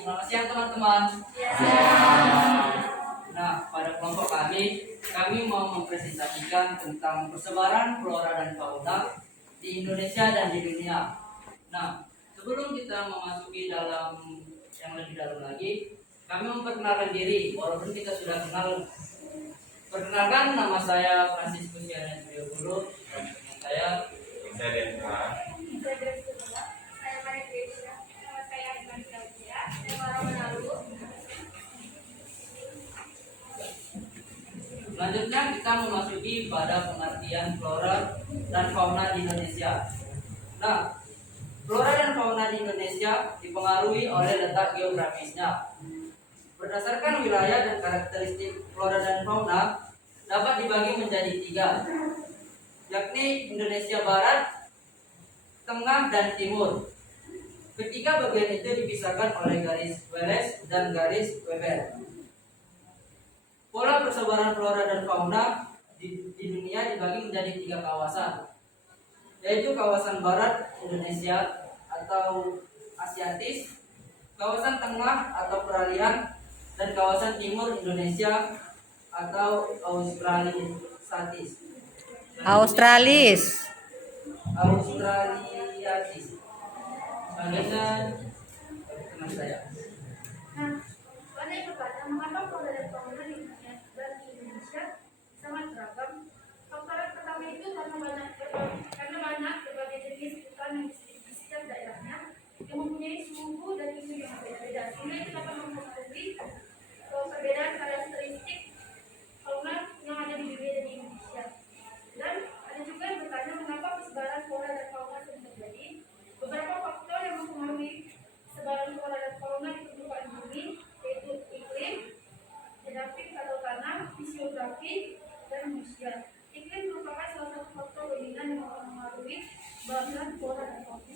Selamat siang teman-teman. Nah, pada kelompok kami mau mempresentasikan tentang persebaran flora dan fauna di Indonesia dan di dunia. Nah, sebelum kita memasuki dalam yang lebih dalam lagi, kami memperkenalkan diri, walaupun kita sudah kenal. Perkenalkan, nama saya Franciscus Yana Guru. Saya Denka. Saya Maria Gracia. Nama saya Iman Claudia. Saya orang Manado. Selanjutnya kita memasuki pada pengertian flora dan fauna di Indonesia. Nah, flora dan fauna di Indonesia dipengaruhi oleh letak geografisnya. Berdasarkan wilayah dan karakteristik flora dan fauna dapat dibagi menjadi 3, yakni Indonesia Barat, Tengah, dan Timur. Ketiga bagian itu dipisahkan oleh garis Wallace dan garis Weber. Pola persebaran flora dan fauna di dunia dibagi menjadi 3 kawasan, yaitu kawasan Barat Indonesia atau Asiatis, kawasan Tengah atau Peralihan, dan kawasan Timur Indonesia atau Australiatis. Australis. Selanjutnya teman saya. Nah, pada yang bertanya mengapa flora dan fauna di dunia dan di Indonesia sangat beragam. Faktor yang pertama itu karena banyak berbagai jenis hutan yang di setiap daerahnya yang mempunyai suhu dan iklim yang berbeda-beda, sehingga itu dapat mempengaruhi perbedaan karakteristik fauna yang ada di dunia dan di Indonesia. Dan ada juga yang bertanya mengapa persebaran flora dan fauna sering terjadi. Beberapa faktor yang mempengaruhi sebaran flora dan fauna di permukaan bumi yaitu iklim, geografis atau tanah, fisiografi, dan manusia. Iklim merupakan salah satu faktor dominan yang mempengaruhi sebaran flora dan fauna.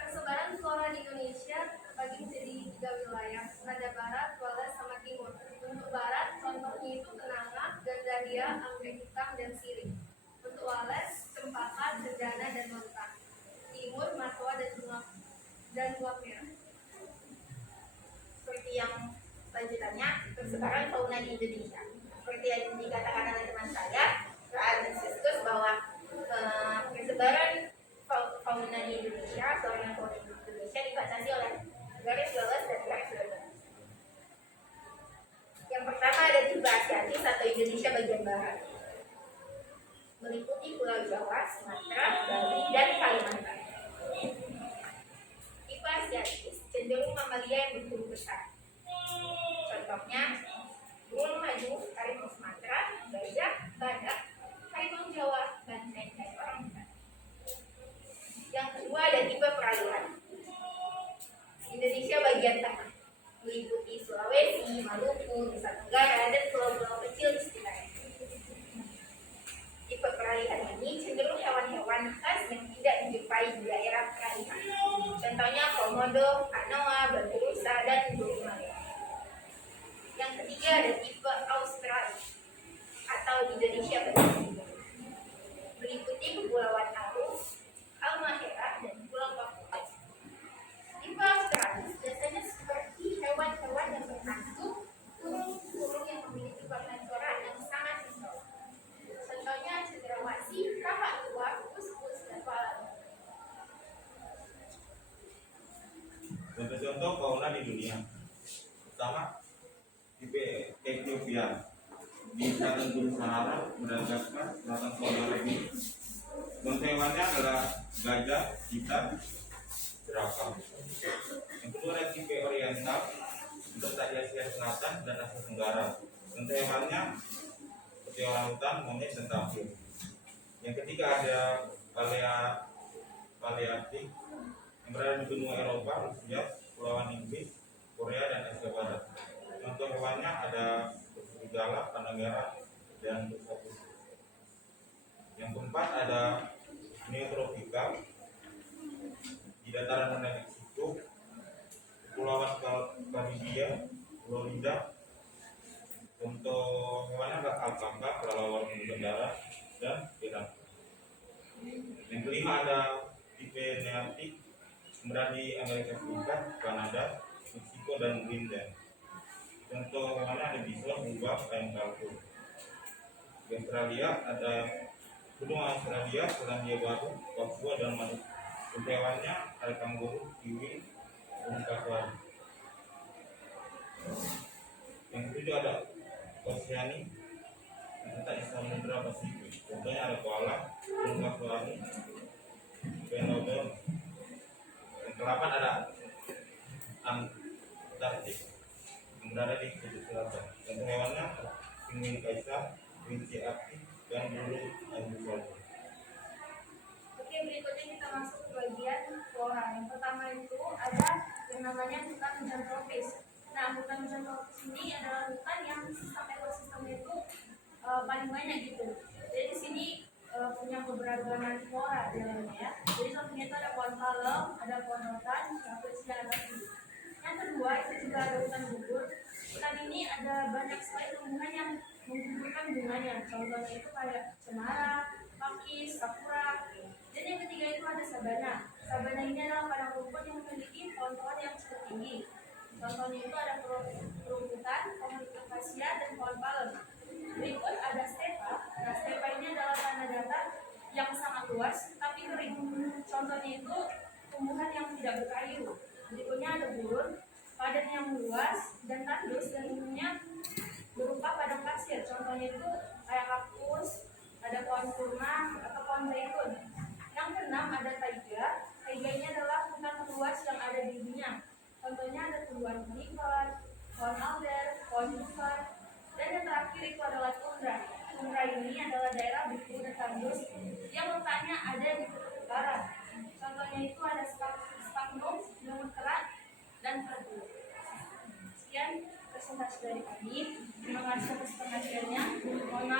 Persebaran flora di Indonesia terbagi menjadi 3 wilayah, ada Barat, Wallace, sama Timur. Untuk Barat, contohnya itu Kenanga, Gandaria, Anggrek Hitam, dan Sirih. Untuk Wallace, Cempaka, Cendana, dan Lontar. Timur, Matoa, dan Buah Merah. Seperti yang selanjutnya, persebaran fauna di Indonesia. Seperti yang dikatakan oleh teman saya, Franciscus, bahwa persebaran fauna di Indonesia, flora dan fauna di Indonesia dibatasi oleh garis Wallace dan garis Weber. Yang pertama ada tipe Asiatis atau Indonesia bagian barat, meliputi Pulau Jawa, Sumatera, Bali, dan Kalimantan. Tipe Asiatis cenderung mamalia yang bertubuh besar. Contohnya burung madu, harimau Sumatera, gajah, badak, harimau Jawa, banteng, dan orangutan. Yang kedua ada tipe peralihan, Indonesia bagian tengah, meliputi Sulawesi, Maluku, Nusa Tenggara, dan pulau-pulau kecil di sekitarnya. Tipe peralihan ini cenderung hewan-hewan khas yang tidak dijumpai di daerah peralihan. Contohnya komodo, anoa, batu rusa, dan burung maleo. Yang ketiga ada tipe Australis atau Indonesia bagian timur, meliputi kepulauan Aru, Halmahera, dan Pulau Papua. Tipe Australis biasanya seperti hewan-hewan yang berhantu, burung-burung yang memiliki warna corak yang sangat risau. Contohnya cendrawasih, kakak tua, kus-kus, dan walang. Contoh-contoh fauna di dunia. Pertama, tipe Ethiopia di selatan Gunung Sahara, Madagaskar, selatan Saudara ini. Contoh hewannya adalah gajah, hitam, jerapah. Yang kedua ada tipe Oriental, terletak di Asia Selatan dan Asia Tenggara. Contoh hewannya seperti orangutan, monyet, dan tapir. Yang ketiga ada Palearctic yang berada di benua Eropa, Rusia, Kepulauan Inggris, Korea, dan Asia Barat. Contoh hewannya ada serigala, panagara, dan rusa putih. Yang keempat ada Neotropika di dataran rendah Meksiko, Kepulauan Karibia, Florida. Contoh hewannya adalah alpaka, kelelawar bendara, dan pirang. Yang kelima ada tipe tipe nearctic berada di Amerika Serikat, Kanada, Meksiko, dan Greenland. Contoh hewannya ada bison, ubah, ayam kalkun. Di Australia ada gunung Australia, Selandia Baru, Papua, dan Maluku. Untuk hewannya ada kanguru, kiwi, burung kasuari. Yang ketujuh ada Oceania, serta di Samudra Pasifik. Contohnya ada koala, burung kasuari, Venodon. Yang ke-8 ada Antartik yang berada di kutub selatan. Contoh hewannya penguin kaisar, kelinci arktik, dan burung abu. Oke, berikutnya kita masuk ke bagian flora. Yang pertama itu ada yang namanya hutan hujan tropis. Nah, hutan hujan tropis ini adalah hutan yang sistem ekosistemnya itu paling banyak gitu. Jadi di sini punya keberagaman flora di dalamnya ya. Jadi contohnya itu ada pohon palem, ada pohon rotan, apresiasi ada lagi. Yang kedua itu juga ada hutan gugur. Hutan ini ada banyak sekali tumbuhan yang menggugurkan bunganya. Contohnya itu kayak cemara, pakis, sakura. Dan yang ketiga itu ada sabana. Sabana ini adalah padang rumput yang memiliki pohon-pohon yang cukup tinggi. Contohnya itu ada perumputan, pohon akasia, dan pohon palem. Berikut ada stepa. Nah, stepa ini adalah tanah datar yang sangat luas tapi kering. Contohnya itu tumbuhan yang tidak berkayu. Berikutnya ada gurun, padan yang luas dan tandus dan umumnya berupa padang pasir. Contohnya itu kayak kaktus, ada pohon kurma atau pohon zaitun. Yang keenam ada taiga. Taiga ini adalah hutan luas yang ada di dunia. Contohnya ada tumbuhan konifer, pohon alder, pohon jungkar. Dan yang terakhir itu adalah tundra. Tundra ini adalah daerah beku dan tandus yang letaknya ada di kutub utara. Contohnya itu ada sphagnum, jamur kerat, dan perdu. Sekian presentasi dari kami. Terima kasih atas perhatiannya. Mohon maaf